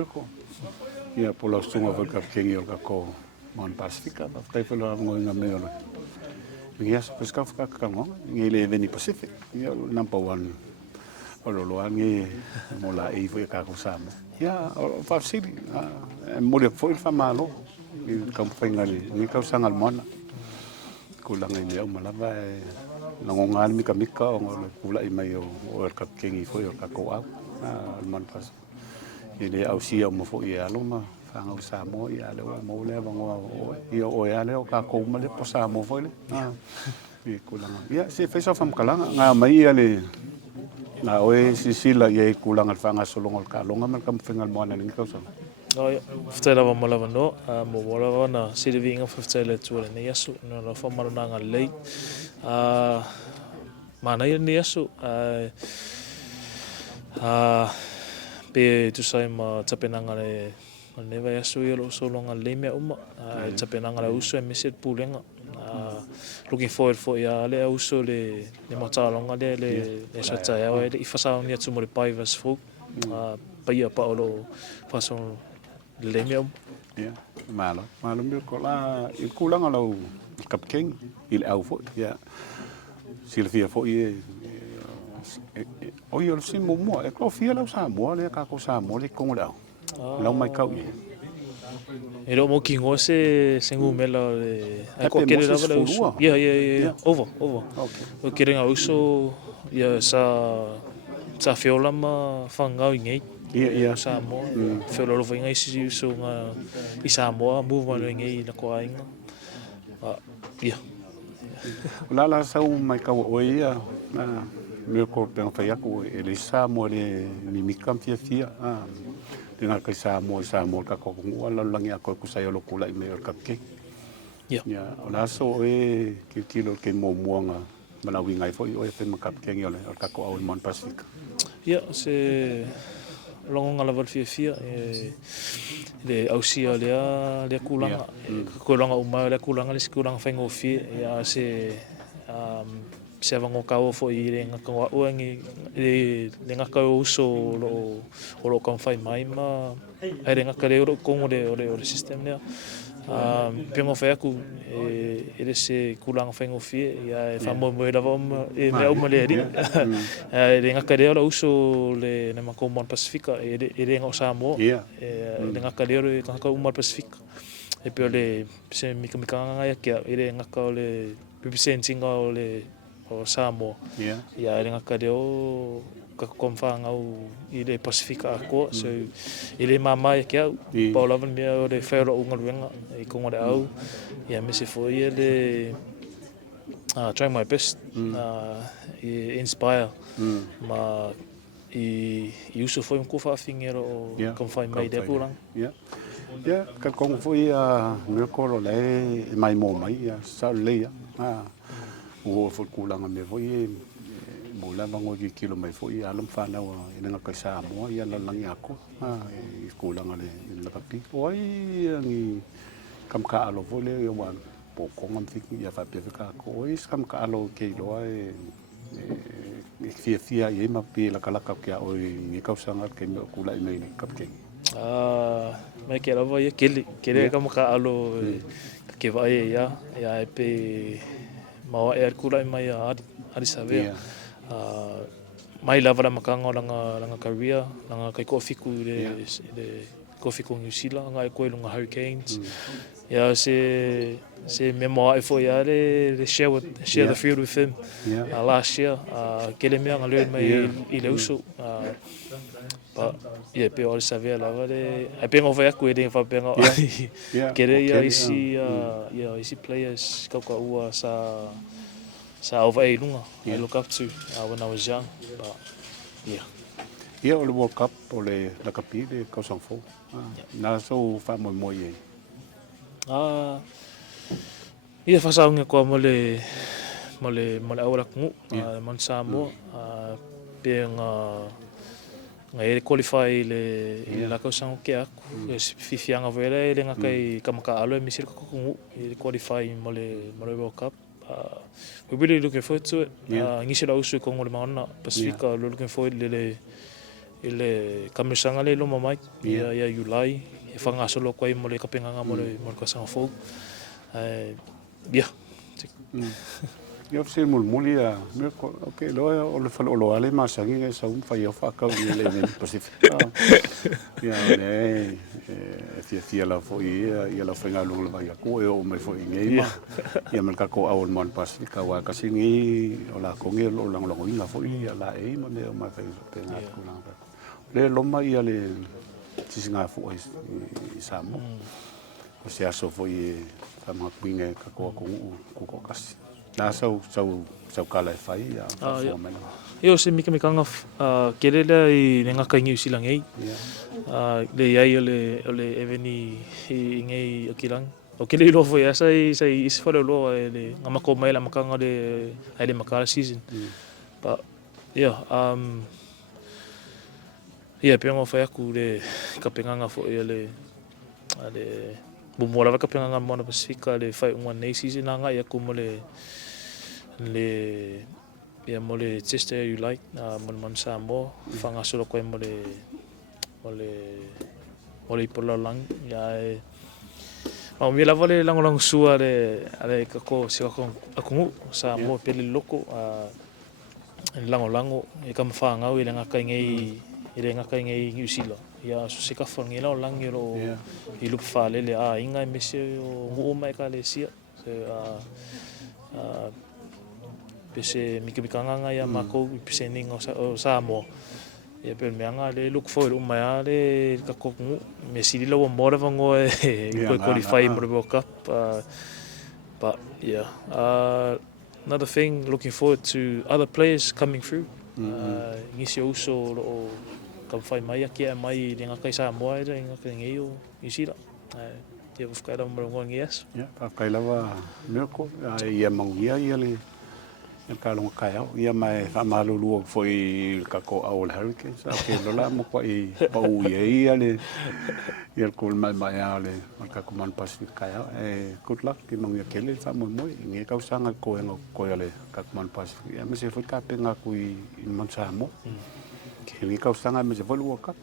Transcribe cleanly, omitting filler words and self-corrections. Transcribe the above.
Miracle. Ia po la sunga fa ka kengi o ka ko Mon Pacifica, fa kai fa la ngo nga me o. Ia sa pesca fa ka ngo, ngi le veni Pacific. Ia number 1. O lo ngi mo la e fa ka ko sama. Ia fa sili mo le fo fa malo. I ka fa ngali ni ka sangal mona. Kulang ai le malava nangongal mika o ngol kula i mai o ka kengi fo o ka ko au. Mon Pacific. Ile au sia mo fo ia lo ma fa ngau sa mo ia le mo le ba ngo ia o ia le o ka ko ma le po sa mo fo le i kulang ia se fa so fam kala nga mai ia le na oe si la ia kulang al fa nga solong al ka longa man kam fingal mo na ni ka so ftela va mala no mo wala na silvinga ftela tu le yasu no la fa mala nga lei mana ia ni yasu pe tu sai ma tapenanga le neva yasu ia lo solonga le me uma tapenanga la uso e meset pulenga looking forward for ia le uso le matalonga le sa tsa ia i fasa ni tu mo le pai vas fo pa ia pa lo faso le me ia malo me ko la i kulanga lo kapkeng il au fo ia Silvia fo ia o yo si mo e ko fia la sa mo le ka ko sa mo le ko la la mai ka u e lo mo ki ngo se sengu mela e ko kere la la ia over o kere nga uso ia sa fiola ma fanga ngai ia sa mo fiola lo ngai si so nga i sa mo move ma ngai na ko ai ia la sa mai ka o ia me ko pe fa ya ko ele sa mo le mi mikam fia dengan ka sa mo ka ko wala lang ya ko sa yo lo kula i me ka ke ya ona so ki kilo ke mo nga mana wi ngai fo o fe makap ke ngi ole ka ko au Mon Pacific ya se longo ngala val fia le ausia le kulanga ko longa uma le kulanga le kulanga fa ngo fi ya se se vango ka o fo i renga ko o ngi le nga ka uso lo kan fai mai ma ai renga ka le ko o system ne pengo fa ku ele se kulang fa ngofi ya fa mo da vom e me o le ri renga ka le uso le na ko Mon Pacifica e renga o samo renga ka le ka Mon Pacifica e pe le se mi ka ya ke e renga ka le representing o le o Samoa. Ia e nga kadeo ka konfanga o i le Pasifika ko so i le mama e kia pa lava me o le whaero o ngaruenga i konga le au ia me se foi le try my best i inspire ma i uso foi ko fa fingero o konfai mai de kurang ia ka kong foi me ko le mai mo mai sa le o fo kulanga me foi mo la bango ki kilo mai foi alam fa na ina ka sa mo ia la lang yako kulanga le la kapi oi ngi kam ka alo vole yo wan po ko ngam fiki ya fa pe ka ko oi kam ka alo ke lo fia ye ma pe la kala ka kia oi ngi ka sanga ke me kula i mai kap ke me ke la voi ke kam ka alo ke vai ya pe mau e kula mai ari save mai lava la makanga langa career langa kai ko fiku le kofi ko New Zealand nga ko lunga Hurricanes ya se memo e foi le share the field with him last year kele me nga le mai i le uso pa ye pe ol save lava le e pe ngo vai ko e fa pe ngo kele ya isi players ka ua sa over a lunga I look up to when I was young but ia o le World Cup o le la kapi le ka sang fo na so fa mo ye ia fa sa nga ko mo le ora ku mon Samoa pe nga e qualify le la ka sang ke aku fifianga vele le nga kai kamaka alo e misir ko e qualify mo le World Cup we're really looking forward to it. Ngisela usu ko ngol maona Pacifica looking forward le i le kamisanga le loma mai ia Julai e whangasolo koe mo le kapenganga mo le kasanga fōu. Ia. Ia fse mulmuli a okay loa o le whalo ale masangi ngai sa whai o whakau ni le Veni Pacific. Ia le fia la fo ia la whenga lunga le vai a koe o mai fo i ngai ma. Ia man kako au le Mon Pacific a waka singi o la kongi o lango inga fo ia la e ma me o mai whai o te ngā kulanga. Le loma ia le tisinga fo i Samoa. O se aso fo i whamaka kuinga kako a kuko kasi. Nā sau kala e whai a whawhomena. Eo se mikanga kerela i le ngaka New Zealand ei. Le iai o le eveni i ngei o kilang. O kele i lofo i asa i isi whare loa e le ngamako mai la makanga le makara season. But yeah, peongo whai aku le kapenganga fo i le bumora waka kapenganga Moana Pasifika le whai unga nei season a ngai aku mo le mo le testa you like mo le man Samoa whangasolo koe mo le ipola lang ia e mi lava le langolang sua ale kako akungu Samoa pele loko langolango e kam whangau i le ngaka ngei New Zealand ia so se ka whangi lau langi ro i lupa whalele inga mese o ngu mai ka le sia pese mikanganga ia mako pese ning o Samoa ia pe meanga le look for mai le ka ko me sili lo mo vango ko qualify mo World Cup but yeah another thing looking forward to other players coming through ngisi uso o ka fai mai kia mai le ngaka Samoa e ngaka ngeo isira ia fukaira mo ngias ia ka lava meko ia mangia ia le ka longa kai au ia mai famalulu foi kako au le Hurricanes ke lola mo ko i pau ia le ia ko mai ale kako Man Pacific kai au good luck ki mangia kele fa mo nge ka usanga ko ale kako Man Pacific ia me se foi ka penga ku i Man Samoa ke nge ka usanga me se foi World Cup